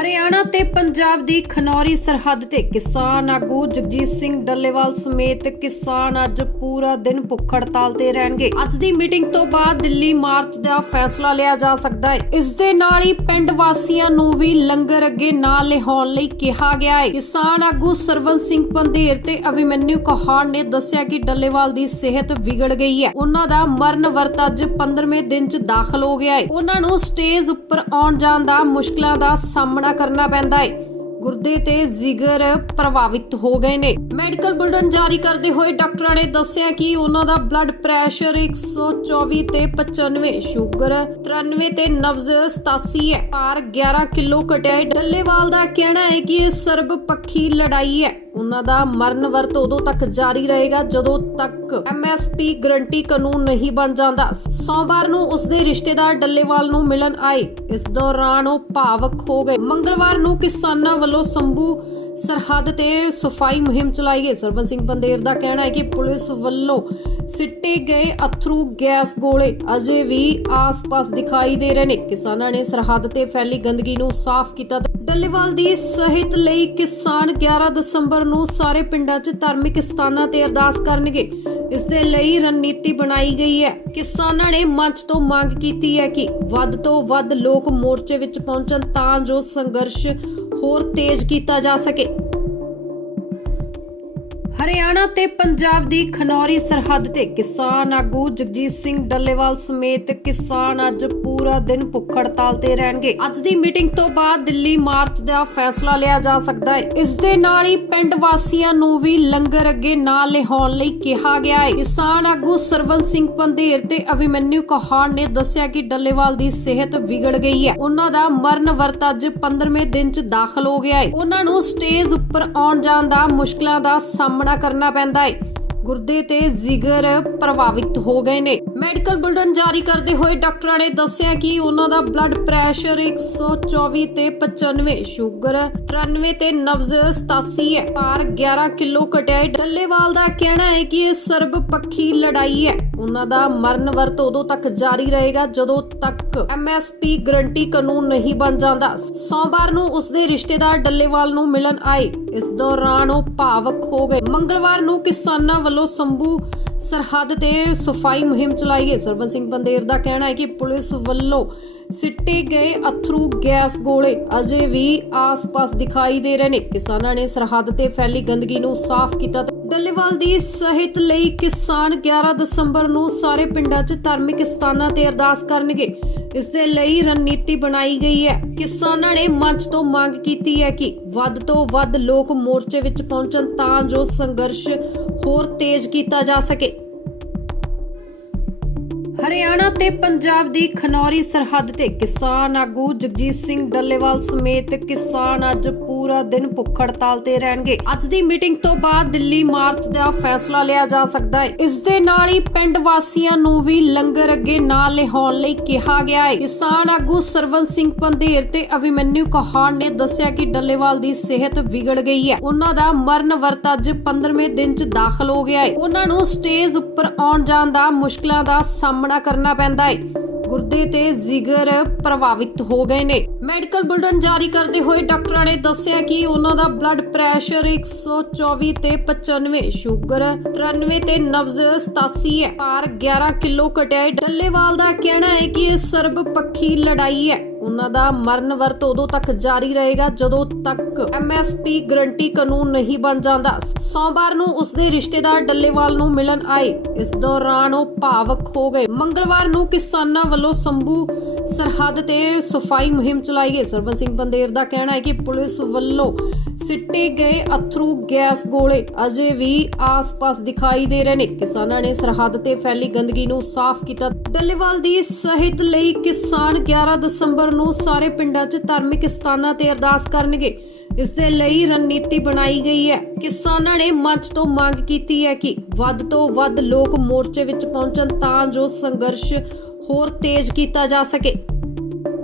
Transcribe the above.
ਹਰਿਆਣਾ ਤੇ ਪੰਜਾਬ ਦੀ ਖਨੌਰੀ ਸਰਹੱਦ ਤੇ ਕਿਸਾਨ ਆਗੂ ਜਗਜੀਤ ਸਿੰਘ ਡੱਲੇਵਾਲ ਸਮੇਤ ਕਿਸਾਨ ਅੱਜ ਪੂਰਾ ਦਿਨ ਭੁੱਖ ਹੜਤਾਲ ਤੇ ਰਹਿਣਗੇ। ਅੱਜ ਦੀ ਮੀਟਿੰਗ ਤੋਂ ਬਾਅਦ ਦਿੱਲੀ ਮਾਰਚ ਦਾ ਫੈਸਲਾ ਲਿਆ ਜਾ ਸਕਦਾ ਹੈ। ਇਸ ਦੇ ਨਾਲ ਹੀ ਪਿੰਡ ਵਾਸੀਆਂ ਨੂੰ ਵੀ ਲੰਗਰ ਅੱਗੇ ਨਾ ਲਿਹਾਉਣ ਲਈ ਕਿਹਾ ਗਿਆ ਹੈ। ਕਿਸਾਨ ਆਗੂ ਸਰਵਨ ਸਿੰਘ ਪੰਧੇਰ ਤੇ ਅਭਿਮਨਿਊ ਕਹਾਣ ਨੇ ਦੱਸਿਆ ਕਿ ਡੱਲੇਵਾਲ ਦੀ ਸਿਹਤ ਵਿਗੜ ਗਈ ਹੈ। ਉਹਨਾਂ ਦਾ ਮਰਨ ਵਰਤ ਅੱਜ 15ਵੇਂ ਦਿਨ 'ਚ ਦਾਖਲ ਹੋ ਗਿਆ ਹੈ। ਉਹਨਾਂ ਨੂੰ ਸਟੇਜ ਉੱਪਰ ਆਉਣ ਜਾਣ ਦਾ ਮੁਸ਼ਕਲਾਂ ਦਾ ਸਾਹਮਣਾ ਕਰਨਾ ਪੈਂਦਾ ਹੈ ਗੁਰਦੇ ਤੇ ਜਿਗਰ ਪ੍ਰਭਾਵਿਤ ਹੋ ਗਏ ਨੇ। ਮੈਡੀਕਲ ਬੁਲੇਟਿਨ ਜਾਰੀ ਕਰਦੇ ਹੋਏ ਡਾਕਟਰਾਂ ਨੇ ਦੱਸਿਆ ਕਿ ਉਹਨਾਂ ਦਾ ਬਲੱਡ ਪ੍ਰੈਸ਼ਰ 124 ਤੇ 95 ਸ਼ੂਗਰ 93 ਤੇ ਨਬਜ਼ 87 ਹੈ। ਭਾਰ 11 ਕਿਲੋ ਘਟਿਆ ਹੈ ਡੱਲੇਵਾਲ ਦਾ ਕਹਿਣਾ ਹੈ ਕਿ ਇਹ ਸਰਬ ਪੱਖੀ ਲੜਾਈ ਹੈ। ਉਹਨਾਂ ਦਾ ਮਰਨ ਵਰਤ ਉਦੋਂ ਤੱਕ ਜਾਰੀ ਰਹੇਗਾ ਜਦੋਂ ਤੱਕ ਐਮਐਸਪੀ ਗਰੰਟੀ ਕਾਨੂੰਨ ਨਹੀਂ ਬਣ ਜਾਂਦਾ। ਸੋਮਵਾਰ ਨੂੰ ਉਸਦੇ ਰਿਸ਼ਤੇਦਾਰ ਡੱਲੇਵਾਲ ਨੂੰ ਮਿਲਣ ਆਏ। ਇਸ ਦੌਰਾਨ ਉਹ ਭਾਵਕ ਹੋ ਗਏ। ਮੰਗਲਵਾਰ ਨੂੰ ਕਿਸਾਨਾਂ ਵੱਲੋਂ ਸੰਭੂ ਸਰਹੱਦ ਤੇ ਸਫ਼ਾਈ ਮੁਹਿੰਮ ਚਲਾਈ ਗਈ। ਸਰਵਨ ਸਿੰਘ ਬੰਦੇਰ ਦਾ ਕਹਿਣਾ ਹੈ ਕਿ ਪੁਲਿਸ ਵੱਲੋਂ ਸਿੱਟੇ ਗਏ ਅਥਰੂ ਗੈਸ ਗੋਲੇ ਅਜੇ ਵੀ ਆਸ-ਪਾਸ ਦਿਖਾਈ ਦੇ ਰਹੇ ਨੇ। ਕਿਸਾਨਾਂ ਨੇ ਸਰਹੱਦ ਤੇ ਫੈਲੀ ਗੰਦਗੀ ਨੂੰ ਸਾਫ਼ ਕੀਤਾ। ਡੱਲੇਵਾਲ ਦੀ ਸਿਹਤ ਲਈ ਕਿਸਾਨ 11 ਦਸੰਬਰ ਨੂੰ ਸਾਰੇ ਪਿੰਡਾਂ 'ਚ ਧਾਰਮਿਕ ਸਥਾਨਾਂ ਤੇ ਅਰਦਾਸ ਕਰਨਗੇ। ਇਸ ਦੇ ਲਈ ਰਣਨੀਤੀ ਬਣਾਈ ਗਈ ਹੈ। ਕਿਸਾਨਾਂ ਨੇ ਮੰਚ ਤੋਂ ਮੰਗ ਕੀਤੀ ਹੈ ਕਿ ਵੱਧ ਤੋਂ ਵੱਧ ਲੋਕ ਮੋਰਚੇ ਵਿੱਚ ਪਹੁੰਚਣ ਤਾਂ ਜੋ ਸੰਘਰਸ਼ ਹੋਰ ਤੇਜ਼ ਕੀਤਾ ਜਾ ਸਕੇ। ਹਰਿਆਣਾ ਤੇ ਪੰਜਾਬ ਦੀ ਖਨੌਰੀ ਸਰਹੱਦ ਤੇ ਕਿਸਾਨ ਆਗੂ ਜਗਜੀਤ ਸਿੰਘ ਡੱਲੇਵਾਲ ਸਮੇਤ ਕਿਸਾਨ ਅੱਜ ਪੂਰਾ ਦਿਨ ਭੁੱਖ ਹੜਤਾਲ ਤੇ ਰਹਿਣਗੇ। ਅੱਜ ਦੀ ਮੀਟਿੰਗ ਤੋਂ ਬਾਅਦ ਦਿੱਲੀ ਮਾਰਚ ਦਾ ਫੈਸਲਾ ਲਿਆ ਜਾ ਸਕਦਾ ਹੈ। ਇਸ ਦੇ ਨਾਲ ਹੀ ਪਿੰਡ ਵਾਸੀਆਂ ਨੂੰ ਵੀ ਲੰਗਰ ਅੱਗੇ ਨਾ ਲਿਹਾਉਣ ਲਈ ਕਿਹਾ ਗਿਆ ਹੈ। ਕਿਸਾਨ ਆਗੂ ਸਰਵਨ ਸਿੰਘ ਪੰਧੇਰ ਤੇ ਅਭਿਮਨਿਊ ਕਹਾਣ ਨੇ ਦੱਸਿਆ ਕਿ ਡੱਲੇਵਾਲ ਦੀ ਸਿਹਤ ਵਿਗੜ ਗਈ ਹੈ। ਉਹਨਾਂ ਦਾ ਮਰਨ ਵਰਤ ਅੱਜ 15ਵੇਂ ਦਿਨ 'ਚ ਦਾਖਲ ਹੋ ਗਿਆ ਹੈ। ਉਹਨਾਂ ਨੂੰ ਸਟੇਜ ਉੱਪਰ ਆਉਣ ਜਾਣ ਦਾ ਮੁਸ਼ਕਲਾਂ ਦਾ ਸਾਹਮਣਾ ਕਰਨਾ ਪੈਂਦਾ ਹੈ ਗੁਰਦੇ ਤੇ ਜਿਗਰ ਪ੍ਰਭਾਵਿਤ ਹੋ ਗਏ ਨੇ। ਮੈਡੀਕਲ ਬੁਲੇਟਿਨ ਜਾਰੀ ਕਰਦੇ ਹੋਏ ਡਾਕਟਰਾਂ ਨੇ ਦੱਸਿਆ ਕਿ ਉਹਨਾਂ ਦਾ ਬਲੱਡ ਪ੍ਰੈਸ਼ਰ 124 ਤੇ 95 ਸ਼ੂਗਰ 93 ਤੇ ਨਬਜ਼ 87 ਹੈ ਭਾਰ 11 ਕਿਲੋ ਘਟਿਆ ਹੈ ਡੱਲੇਵਾਲ ਦਾ ਕਹਿਣਾ ਹੈ ਕਿ ਇਹ ਸਰਬ ਪੱਖੀ ਲੜਾਈ ਹੈ ਉਹਨਾਂ ਦਾ ਮਰਨ ਵਰਤ ਉਦੋਂ ਤੱਕ ਜਾਰੀ ਰਹੇਗਾ ਜਦੋਂ ਤੱਕ ਐਮਐਸਪੀ ਗਰੰਟੀ ਕਾਨੂੰਨ ਨਹੀਂ ਬਣ ਜਾਂਦਾ। ਸੋਮਵਾਰ ਨੂੰ ਉਸਦੇ ਰਿਸ਼ਤੇਦਾਰ ਡੱਲੇਵਾਲ ਨੂੰ ਮਿਲਣ ਆਏ। ਇਸ ਦੌਰਾਨ ਉਹ ਭਾਵਕ ਹੋ ਗਏ। ਮੰਗਲਵਾਰ ਨੂੰ ਕਿਸਾਨਾਂ ਵੱਲੋਂ ਸੰਭੂ ਸਰਹੱਦ ਤੇ ਸਫ਼ਾਈ ਮੁਹਿੰਮ ਚਲਾਈ ਗਈ। ਸਰਵਨ ਸਿੰਘ ਬੰਦੇਰ ਦਾ ਕਹਿਣਾ ਹੈ ਕਿ ਪੁਲਿਸ ਵੱਲੋਂ ਸਿੱਟੇ ਗਏ ਅਥਰੂ ਗੈਸ ਗੋਲੇ ਅਜੇ ਵੀ ਆਸ-ਪਾਸ ਦਿਖਾਈ ਦੇ ਰਹੇ ਨੇ। ਕਿਸਾਨਾਂ ਨੇ ਸਰਹੱਦ ਤੇ ਫੈਲੀ ਗੰਦਗੀ ਨੂੰ ਸਾਫ਼ ਕੀਤਾ ਡੱਲੇਵਾਲ ਦੀ ਸਹਿਤ ਲਈ ਕਿਸਾਨ 11 ਦਸੰਬਰ ਨੂੰ ਸਾਰੇ ਪਿੰਡਾਂ 'ਚ ਧਾਰਮਿਕ ਸਥਾਨਾਂ ਤੇ ਅਰਦਾਸ ਕਰਨਗੇ। ਇਸ ਦੇ ਲਈ ਰਣਨੀਤੀ ਬਣਾਈ ਗਈ ਹੈ। ਕਿਸਾਨਾਂ ਨੇ ਮੰਚ ਤੋਂ ਮੰਗ ਕੀਤੀ ਹੈ ਕਿ ਵੱਧ ਤੋਂ ਵੱਧ ਲੋਕ ਮੋਰਚੇ ਵਿੱਚ ਪਹੁੰਚਣ ਤਾਂ ਜੋ ਸੰਘਰਸ਼ ਹੋਰ ਤੇਜ਼ ਕੀਤਾ ਜਾ ਸਕੇ। ਹਰਿਆਣਾ ਤੇ ਪੰਜਾਬ ਦੀ ਖਨੌਰੀ ਸਰਹੱਦ ਤੇ ਕਿਸਾਨ ਆਗੂ ਜਗਜੀਤ ਸਿੰਘ ਡੱਲੇਵਾਲ ਸਮੇਤ ਕਿਸਾਨ ਅੱਜ ਪੂਰਾ ਦਿਨ ਭੁੱਖ ਹੜਤਾਲ ਤੇ ਰਹਿਣਗੇ। ਅੱਜ ਦੀ ਮੀਟਿੰਗ ਤੋਂ ਬਾਅਦ ਦਿੱਲੀ ਮਾਰਚ ਦਾ ਫੈਸਲਾ ਲਿਆ ਜਾ ਸਕਦਾ ਹੈ। ਇਸ ਦੇ ਨਾਲ ਹੀ ਪਿੰਡ ਵਾਸੀਆਂ ਨੂੰ ਵੀ ਲੰਗਰ ਅੱਗੇ ਨਾ ਲਿਹਾਉਣ ਲਈ ਕਿਹਾ ਗਿਆ ਹੈ। ਕਿਸਾਨ ਆਗੂ ਸਰਵਨ ਸਿੰਘ ਪੰਧੇਰ ਤੇ ਅਭਿਮਨਿਊ ਕਹਾਣ ਨੇ ਦੱਸਿਆ ਕਿ ਡੱਲੇਵਾਲ ਦੀ ਸਿਹਤ ਵਿਗੜ ਗਈ ਹੈ। ਉਹਨਾਂ ਦਾ ਮਰਨ ਵਰਤ ਅੱਜ 15ਵੇਂ ਦਿਨ 'ਚ ਦਾਖਲ ਹੋ ਗਿਆ ਹੈ। ਉਹਨਾਂ ਨੂੰ ਸਟੇਜ ਉੱਪਰ ਆਉਣ ਜਾਣ ਦਾ ਮੁਸ਼ਕਲਾਂ ਦਾ ਸਾਹਮਣਾ ਸਾਹਮਣਾ ਕਰਨਾ ਪੈਂਦਾ ਹੈ ਗੁਰਦੇ ਤੇ ਜਿਗਰ ਪ੍ਰਭਾਵਿਤ ਹੋ ਗਏ ਨੇ। ਮੈਡੀਕਲ ਬੁਲੇਟਿਨ ਜਾਰੀ ਕਰਦੇ ਹੋਏ ਡਾਕਟਰਾਂ ਨੇ ਦੱਸਿਆ ਕਿ ਉਹਨਾਂ ਦਾ ਬਲੱਡ ਪ੍ਰੈਸ਼ਰ 124 ਤੇ 95 ਸ਼ੂਗਰ 93 ਤੇ ਨਬਜ਼ 87 ਹੈ। ਭਾਰ 11 ਕਿਲੋ ਘਟਿਆ ਹੈ ਡੱਲੇਵਾਲ ਦਾ ਕਹਿਣਾ ਹੈ ਕਿ ਇਹ ਸਰਬ ਪੱਖੀ ਲੜਾਈ ਹੈ। ਉਹਨਾਂ ਦਾ ਮਰਨ ਵਰਤ ਉਦੋਂ ਤੱਕ ਜਾਰੀ ਰਹੇਗਾ ਜਦੋਂ ਤੱਕ ਐਮਐਸਪੀ ਗਰੰਟੀ ਕਾਨੂੰਨ ਨਹੀਂ ਬਣ ਜਾਂਦਾ। ਸੋਮਵਾਰ ਨੂੰ ਉਸਦੇ ਰਿਸ਼ਤੇਦਾਰ ਡੱਲੇਵਾਲ ਨੂੰ ਮਿਲਣ ਆਏ। ਇਸ ਦੌਰਾਨ ਉਹ ਭਾਵਕ ਹੋ ਗਏ। ਮੰਗਲਵਾਰ ਨੂੰ ਕਿਸਾਨਾਂ ਵੱਲੋਂ ਸੰਭੂ ਸਰਹੱਦ ਤੇ ਸਫ਼ਾਈ ਮੁਹਿੰਮ ਚਲਾਈ ਗਈ। ਸਰਵਨ ਸਿੰਘ ਬੰਦੇਰ ਦਾ ਕਹਿਣਾ ਹੈ ਕਿ ਪੁਲਿਸ ਵੱਲੋਂ ਸਿੱਟੇ ਗਏ ਅਥਰੂ ਗੈਸ ਗੋਲੇ ਅਜੇ ਵੀ ਆਸ-ਪਾਸ ਦਿਖਾਈ ਦੇ ਰਹੇ ਨੇ। ਕਿਸਾਨਾਂ ਨੇ ਸਰਹੱਦ ਤੇ ਫੈਲੀ ਗੰਦਗੀ ਨੂੰ ਸਾਫ਼ ਕੀਤਾ। ਡੱਲੇਵਾਲ ਦੀ ਸਿਹਤ ਲਈ ਕਿਸਾਨ 11 ਦਸੰਬਰ ਨੂੰ ਸਾਰੇ ਪਿੰਡਾਂ 'ਚ ਧਾਰਮਿਕ ਸਥਾਨਾਂ ਤੇ ਅਰਦਾਸ ਕਰਨਗੇ। ਇਸ ਦੇ ਲਈ ਰਣਨੀਤੀ ਬਣਾਈ ਗਈ ਹੈ। ਕਿਸਾਨਾਂ ਨੇ ਮੰਚ ਤੋਂ ਮੰਗ ਕੀਤੀ ਹੈ ਕਿ ਵੱਧ ਤੋਂ ਵੱਧ ਲੋਕ ਮੋਰਚੇ ਵਿੱਚ ਪਹੁੰਚਣ ਤਾਂ ਜੋ ਸੰਘਰਸ਼ ਹੋਰ ਤੇਜ਼ ਕੀਤਾ ਜਾ ਸਕੇ।